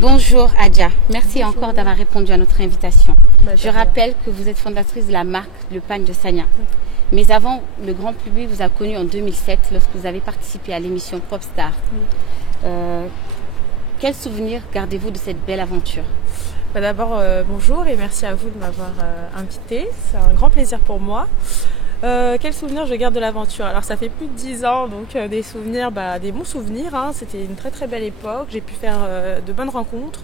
Bonjour Adja, merci Bonjour. encore d'avoir répondu à notre invitation. Je rien. rappelle que vous êtes fondatrice de la marque Le Pagne de Sania. Mais avant, le grand public vous a connu en 2007 lorsque vous avez participé à l'émission Popstar. Quel souvenir gardez-vous de cette belle aventure? D'abord, bonjour et merci à vous de m'avoir invité. C'est un grand plaisir pour moi. Quel souvenir je garde de l'aventure? Alors ça fait plus de 10 ans, donc des souvenirs, des bons souvenirs. C'était une très très belle époque. J'ai pu faire de bonnes rencontres.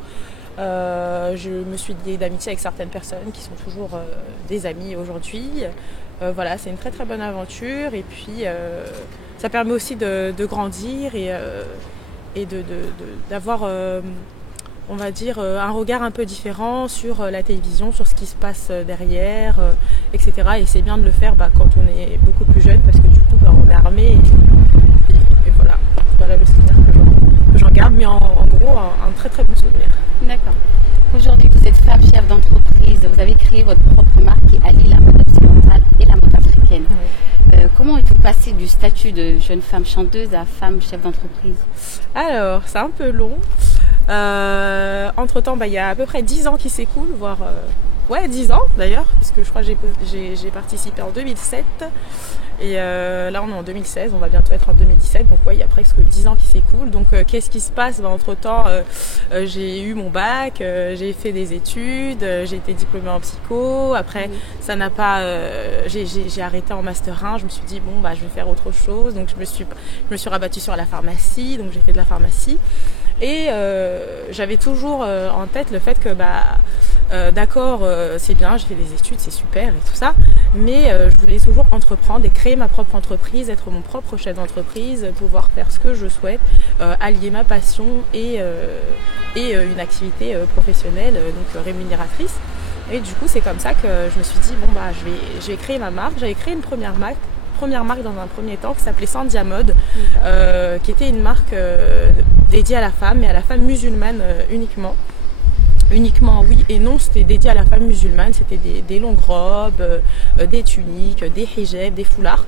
Je me suis liée d'amitié avec certaines personnes qui sont toujours des amis aujourd'hui. Voilà, c'est une très très bonne aventure et puis ça permet aussi de grandir et d'avoir, on va dire, un regard un peu différent sur la télévision, sur ce qui se passe derrière, etc. Et c'est bien de le faire quand on est beaucoup plus jeune parce que du coup on est armé et voilà le souvenir que j'en garde, mais en gros un très très bon souvenir. D'accord. Aujourd'hui vous êtes femme chef d'entreprise, vous avez créé votre propre marque qui allie la mode occidentale et la mode africaine. Comment êtes-vous passée du statut de jeune femme chanteuse à femme chef d'entreprise? Alors c'est un peu long. Entre temps, il y a à peu près 10 ans qui s'écoulent, voire 10 ans d'ailleurs, puisque je crois que j'ai participé en 2007 et là on est en 2016, on va bientôt être en 2017, donc il y a presque 10 ans qui s'écoulent. Donc qu'est-ce qui se passe? Entre temps, j'ai eu mon bac, j'ai fait des études, j'ai été diplômée en psycho. Après ça n'a pas, j'ai arrêté en master 1. Je me suis dit je vais faire autre chose, donc je me suis rabattue sur la pharmacie, donc j'ai fait de la pharmacie. Et j'avais toujours en tête le fait que d'accord, c'est bien, j'ai fait des études, c'est super et tout ça, mais je voulais toujours entreprendre et créer ma propre entreprise, être mon propre chef d'entreprise, pouvoir faire ce que je souhaite, allier ma passion et une activité professionnelle, donc rémunératrice. Et du coup c'est comme ça que je me suis dit je vais créer ma marque. J'avais créé une première marque dans un premier temps qui s'appelait Sandia Mode, qui était une marque dédiée à la femme, mais à la femme musulmane uniquement. Uniquement oui et non, c'était dédié à la femme musulmane, c'était des longues robes, des tuniques, des hijabs, des foulards.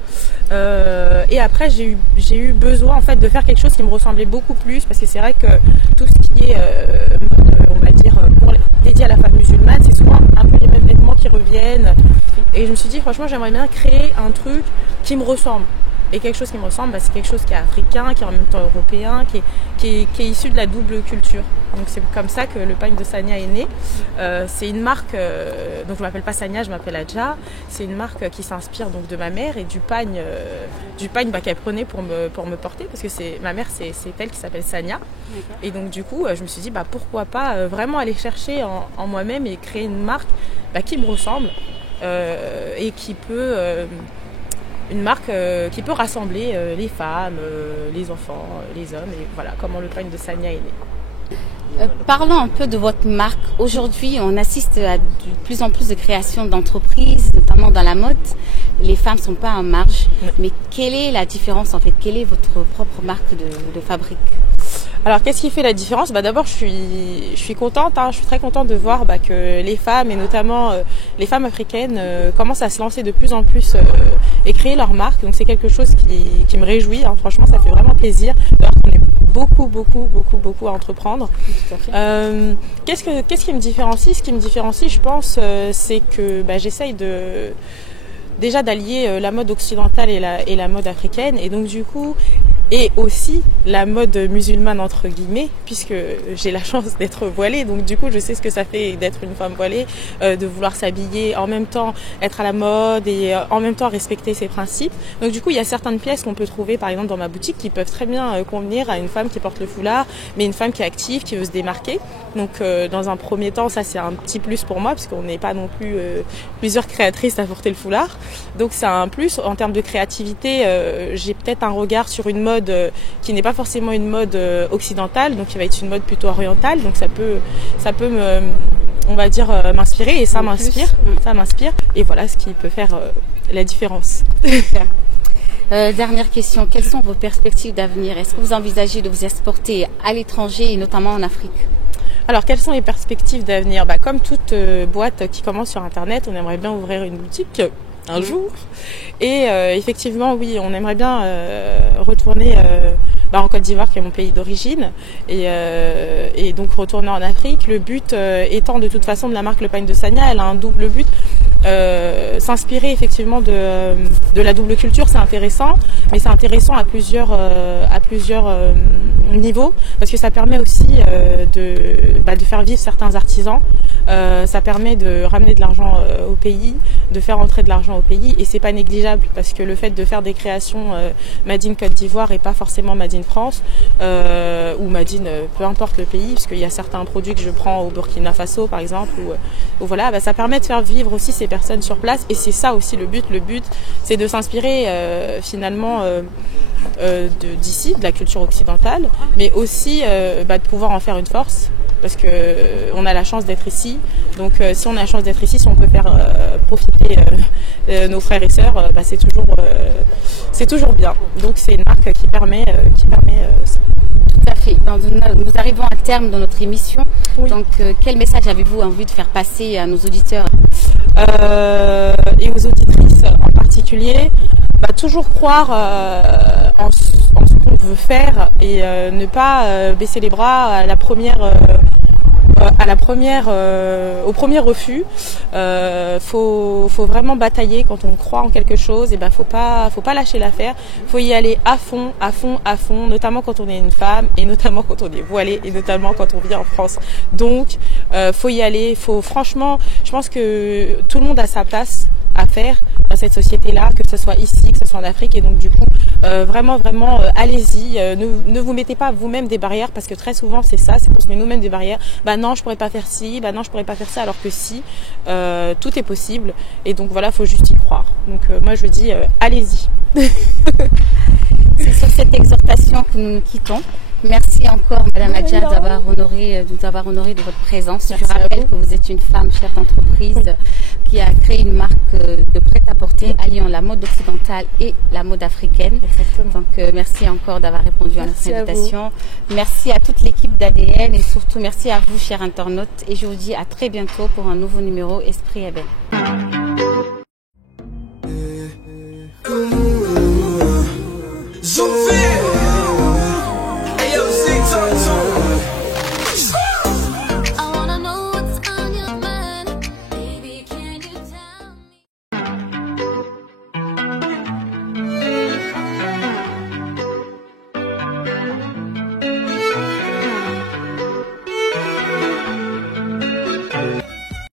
Et après j'ai eu besoin en fait de faire quelque chose qui me ressemblait beaucoup plus, parce que c'est vrai que tout ce qui est mode, on va dire, dédié à la femme musulmane, c'est souvent un peu les mêmes vêtements qui reviennent. Et je me suis dit franchement j'aimerais bien créer un truc qui me ressemble. Et quelque chose qui me ressemble, c'est quelque chose qui est africain, qui est en même temps européen, qui est issu de la double culture. Donc c'est comme ça que le Pagne de Sania est né. C'est une marque, donc je m'appelle pas Sania, je m'appelle Adja. C'est une marque qui s'inspire donc de ma mère et du pagne qu'elle prenait pour me porter, parce que ma mère c'est elle qui s'appelle Sania. Et donc du coup je me suis dit pourquoi pas vraiment aller chercher en moi-même et créer une marque qui me ressemble et qui peut une marque qui peut rassembler les femmes, les enfants, les hommes, et voilà comment le Pagne de Sania est né. Parlons un peu de votre marque. Aujourd'hui, on assiste à de plus en plus de créations d'entreprises, notamment dans la mode. Les femmes ne sont pas en marge. Mais quelle est la différence en fait? Quelle est votre propre marque de fabrique? Alors qu'est-ce qui fait la différence? D'abord je suis contente, je suis très contente de voir que les femmes et notamment les femmes africaines commencent à se lancer de plus en plus et créer leur marque. Donc c'est quelque chose qui me réjouit, franchement ça fait vraiment plaisir de voir qu'on est beaucoup à entreprendre. Qu'est-ce qui me différencie? Ce qui me différencie, je pense, c'est que j'essaye déjà d'allier la mode occidentale et la mode africaine, et donc du coup et aussi la mode musulmane entre guillemets, puisque j'ai la chance d'être voilée, donc du coup je sais ce que ça fait d'être une femme voilée, de vouloir s'habiller en même temps, être à la mode et en même temps respecter ses principes. Donc du coup il y a certaines pièces qu'on peut trouver par exemple dans ma boutique qui peuvent très bien convenir à une femme qui porte le foulard, mais une femme qui est active, qui veut se démarquer. Donc dans un premier temps ça c'est un petit plus pour moi, parce qu'on n'est pas non plus plusieurs créatrices à porter le foulard, donc c'est un plus. En termes de créativité, j'ai peut-être un regard sur une mode qui n'est pas forcément une mode occidentale, donc qui va être une mode plutôt orientale, donc ça peut on va dire m'inspirer, et ça m'inspire, et voilà ce qui peut faire la différence. Dernière question, quelles sont vos perspectives d'avenir? Est-ce que vous envisagez de vous exporter à l'étranger et notamment en Afrique? Alors, quelles sont les perspectives d'avenir? Comme toute boîte qui commence sur Internet, on aimerait bien ouvrir une boutique un jour. Et effectivement, oui, on aimerait bien retourner en Côte d'Ivoire, qui est mon pays d'origine, et donc retourner en Afrique. Le but étant de toute façon de la marque Le Pagne de Sagna, elle a un double but. S'inspirer effectivement de la double culture, c'est intéressant, mais c'est intéressant à plusieurs niveaux, parce que ça permet aussi de faire vivre certains artisans, ça permet de ramener de l'argent au pays, de faire entrer de l'argent au pays, et c'est pas négligeable, parce que le fait de faire des créations made in Côte d'Ivoire et pas forcément made in France, ou made in peu importe le pays, parce qu'il y a certains produits que je prends au Burkina Faso par exemple, ou voilà, ça permet de faire vivre aussi ces personnes sur place, et c'est ça aussi le but. Le but, c'est de s'inspirer finalement d'ici, de la culture occidentale, mais aussi de pouvoir en faire une force, parce que on a la chance d'être ici. Donc si on a la chance d'être ici, si on peut faire profiter nos frères et sœurs, c'est toujours bien. Donc c'est une marque qui permet ça. Tout à fait. Nous arrivons à terme de notre émission. Oui. Donc quel message avez-vous envie de faire passer à nos auditeurs et aux auditrices en particulier? Toujours croire en ce qu'on veut faire, et ne pas baisser les bras au premier refus. Faut vraiment batailler quand on croit en quelque chose, et faut pas lâcher l'affaire. Faut y aller à fond, notamment quand on est une femme, et notamment quand on est voilée, et notamment quand on vit en France. Donc faut y aller, franchement, je pense que tout le monde a sa place à faire dans cette société-là, que ce soit ici, que ce soit en Afrique, et donc du coup vraiment allez-y, ne vous mettez pas vous-même des barrières, parce que très souvent c'est qu'on se met nous-mêmes des barrières. Non, je pourrais pas faire ci, non, je pourrais pas faire ça, alors que si, tout est possible, et donc voilà, faut juste y croire. Donc moi je dis allez-y. C'est sur cette exhortation que nous nous quittons. Merci encore Madame Adja de nous avoir honoré de votre présence. Merci. Je rappelle que vous êtes une femme chef d'entreprise qui a créé une marque de prêt-à-porter alliant la mode occidentale et la mode africaine. Exactement. Donc merci encore d'avoir répondu à notre invitation. Merci à toute l'équipe d'ADN, et surtout merci à vous chers internautes, et je vous dis à très bientôt pour un nouveau numéro Esprit est belle. Sophie